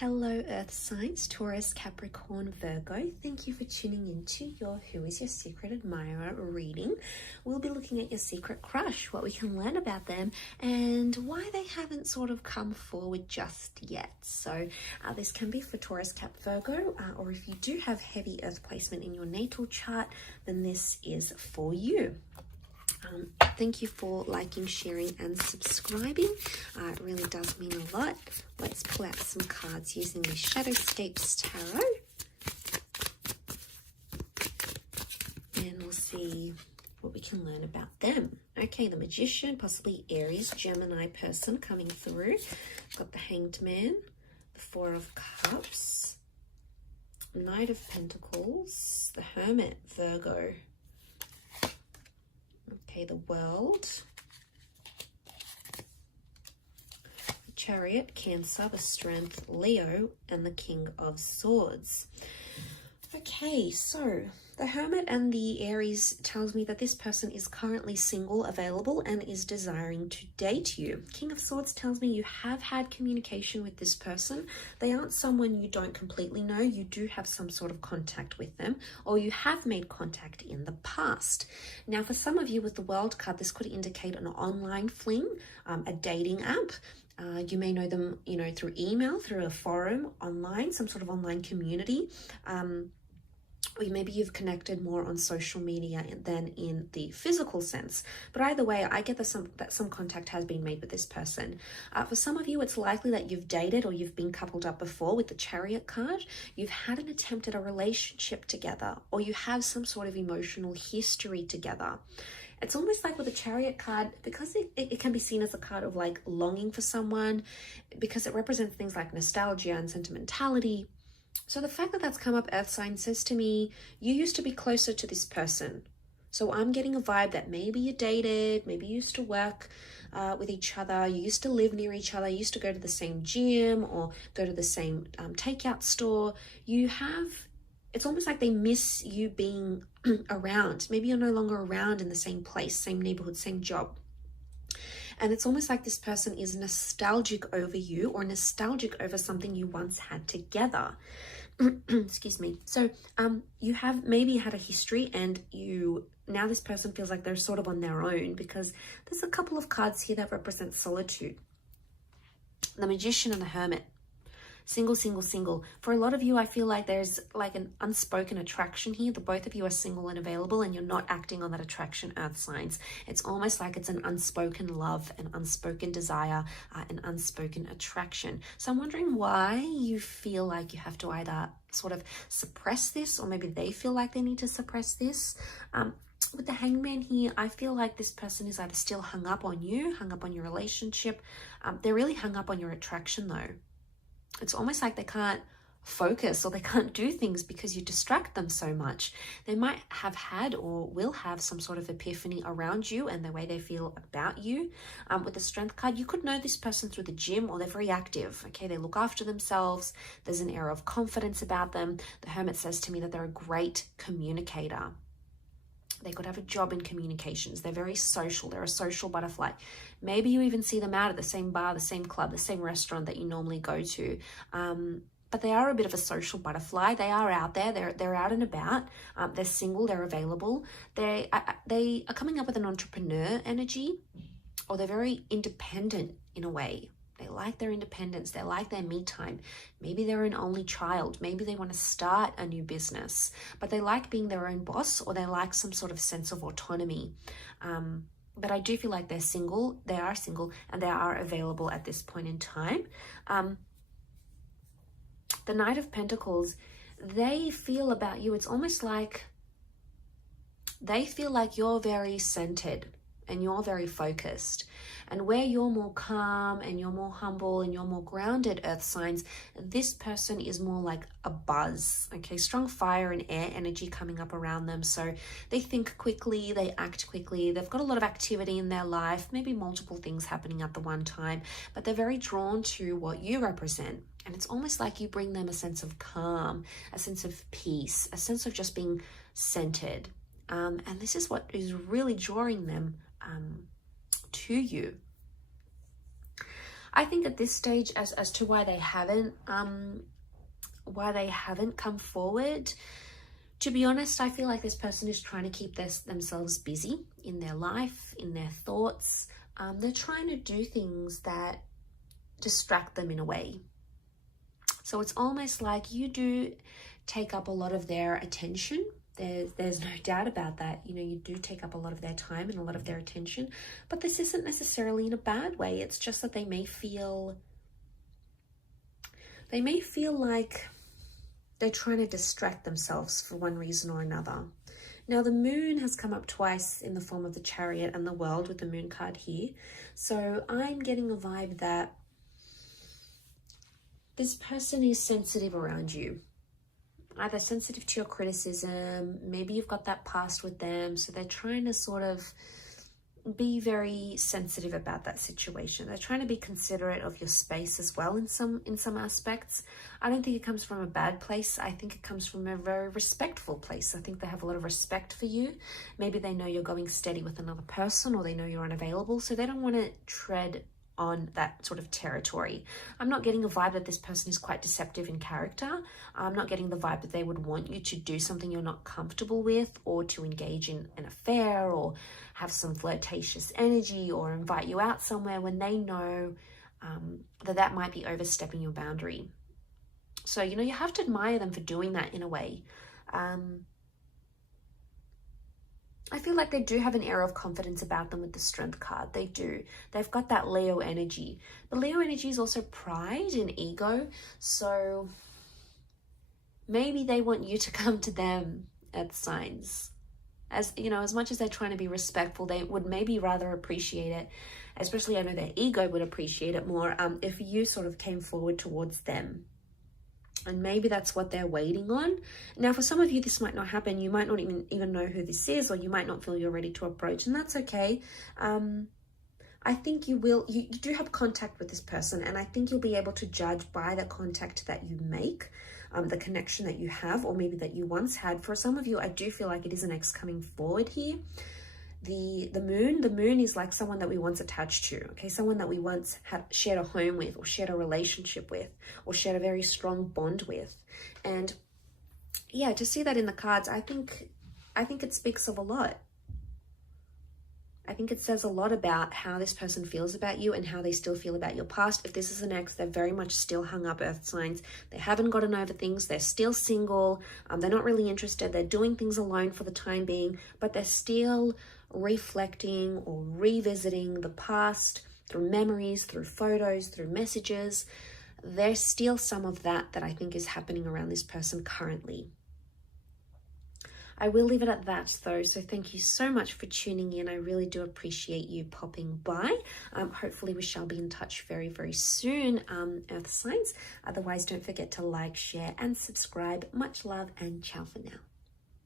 Hello Earth signs, Taurus, Capricorn, Virgo. Thank you for tuning into your Who is Your Secret Admirer reading. We'll be looking at your secret crush, what we can learn about them, and why they haven't sort of come forward just yet. So this can be for Taurus, Cap, Virgo, or if you do have heavy Earth placement in your natal chart, then this is for you. Thank you for liking, sharing, and subscribing. It really does mean a lot. Let's pull out some cards using the Shadowscapes Tarot. And we'll see what we can learn about them. Okay, the Magician, possibly Aries, Gemini person coming through. Got the Hanged Man, the Four of Cups, Knight of Pentacles, the Hermit, Virgo. Okay, the World, the Chariot, Cancer, the Strength, Leo, and the King of Swords. Okay, so the Hermit and the Aries tells me that this person is currently single, available, and is desiring to date you. King of Swords tells me you have had communication with this person. They aren't someone you don't completely know. You do have some sort of contact with them, or you have made contact in the past. Now, for some of you with the World card, this could indicate an online fling, a dating app. You may know them, through email, through a forum, online, some sort of online community. Or maybe you've connected more on social media than in the physical sense. But either way, I get that some contact has been made with this person. For some of you, it's likely that you've dated or you've been coupled up before with the Chariot card. You've had an attempt at a relationship together, or you have some sort of emotional history together. It's almost like with the Chariot card, because it can be seen as a card of like longing for someone, because it represents things like nostalgia and sentimentality. So the fact that that's come up, Earth sign, says to me, you used to be closer to this person. So I'm getting a vibe that maybe you dated, maybe you used to work with each other, you used to live near each other, you used to go to the same gym or go to the same takeout store. It's almost like they miss you being around. Maybe you're no longer around in the same place, same neighborhood, same job. And it's almost like this person is nostalgic over you, or nostalgic over something you once had together. Excuse me. So you have maybe had a history, and now this person feels like they're sort of on their own, because there's a couple of cards here that represent solitude. The Magician and the Hermit. Single, single, single. For a lot of you, I feel like there's like an unspoken attraction here. The both of you are single and available, and you're not acting on that attraction, Earth signs. It's almost like it's an unspoken love, an unspoken desire, an unspoken attraction. So I'm wondering why you feel like you have to either sort of suppress this, or maybe they feel like they need to suppress this. With the Hanged Man here, I feel like this person is either still hung up on you, hung up on your relationship. They're really hung up on your attraction though. It's almost like they can't focus, or they can't do things because you distract them so much. They might have had or will have some sort of epiphany around you and the way they feel about you. With the Strength card, you could know this person through the gym, or they're very active. Okay, they look after themselves. There's an air of confidence about them. The Hermit says to me that they're a great communicator. They could have a job in communications. They're very social. They're a social butterfly. Maybe you even see them out at the same bar, the same club, the same restaurant that you normally go to. But they are a bit of a social butterfly. They are out there. They're out and about. They're single. They're available. They are coming up with an entrepreneur energy, or they're very independent in a way. They like their independence. They like their me time. Maybe they're an only child. Maybe they want to start a new business, but they like being their own boss, or they like some sort of sense of autonomy. But I do feel like they're single. They are single, and they are available at this point in time. The Knight of Pentacles, they feel about you, it's almost like they feel like you're very centered and you're very focused. And where you're more calm and you're more humble and you're more grounded, Earth signs, this person is more like a buzz. Okay, strong fire and air energy coming up around them. So they think quickly, they act quickly, they've got a lot of activity in their life, maybe multiple things happening at the one time, but they're very drawn to what you represent. And it's almost like you bring them a sense of calm, a sense of peace, a sense of just being centered. And this is what is really drawing them to you. I think at this stage, as to why they haven't come forward, to be honest, I feel like this person is trying to keep themselves busy in their life, in their thoughts. They're trying to do things that distract them in a way. So it's almost like you do take up a lot of their attention. There's no doubt about that. You know, you do take up a lot of their time and a lot of their attention, but this isn't necessarily in a bad way. It's just that they may feel like they're trying to distract themselves for one reason or another. Now, the moon has come up twice in the form of the Chariot and the World with the moon card here. So I'm getting a vibe that this person is sensitive around you. Either sensitive to your criticism, maybe you've got that past with them. So they're trying to sort of be very sensitive about that situation. They're trying to be considerate of your space as well in some aspects. I don't think it comes from a bad place. I think it comes from a very respectful place. I think they have a lot of respect for you. Maybe they know you're going steady with another person, or they know you're unavailable, so they don't want to tread on that sort of territory. I'm not getting a vibe that this person is quite deceptive in character. I'm not getting the vibe that they would want you to do something you're not comfortable with, or to engage in an affair, or have some flirtatious energy, or invite you out somewhere when they know that might be overstepping your boundary. So, you know, you have to admire them for doing that in a way. I feel like they do have an air of confidence about them with the Strength card. They do. They've got that Leo energy. But Leo energy is also pride and ego. So maybe they want you to come to them, Earth signs. As you know, as much as they're trying to be respectful, they would maybe rather appreciate it. Especially, I know their ego would appreciate it more if you sort of came forward towards them. And maybe that's what they're waiting on. Now, for some of you, this might not happen. You might not even know who this is, or you might not feel you're ready to approach, and that's okay. I think you do have contact with this person, and I think you'll be able to judge by the contact that you make, the connection that you have, or maybe that you once had. For some of you, I do feel like it is an ex coming forward here. The moon is like someone that we once attached to, okay? Someone that we once had shared a home with, or shared a relationship with, or shared a very strong bond with. And yeah, to see that in the cards, I think it speaks of a lot. I think it says a lot about how this person feels about you and how they still feel about your past. If this is an ex, they're very much still hung up, Earth signs. They haven't gotten over things. They're still single. They're not really interested. They're doing things alone for the time being, but they're still reflecting or revisiting the past through memories, through photos, through messages. There's still some of that I think is happening around this person currently. I will leave it at that though, so thank you so much for tuning in. I really do appreciate you popping by. Hopefully we shall be in touch very, very soon, Earth signs. Otherwise, don't forget to like, share and subscribe. Much love and ciao for now.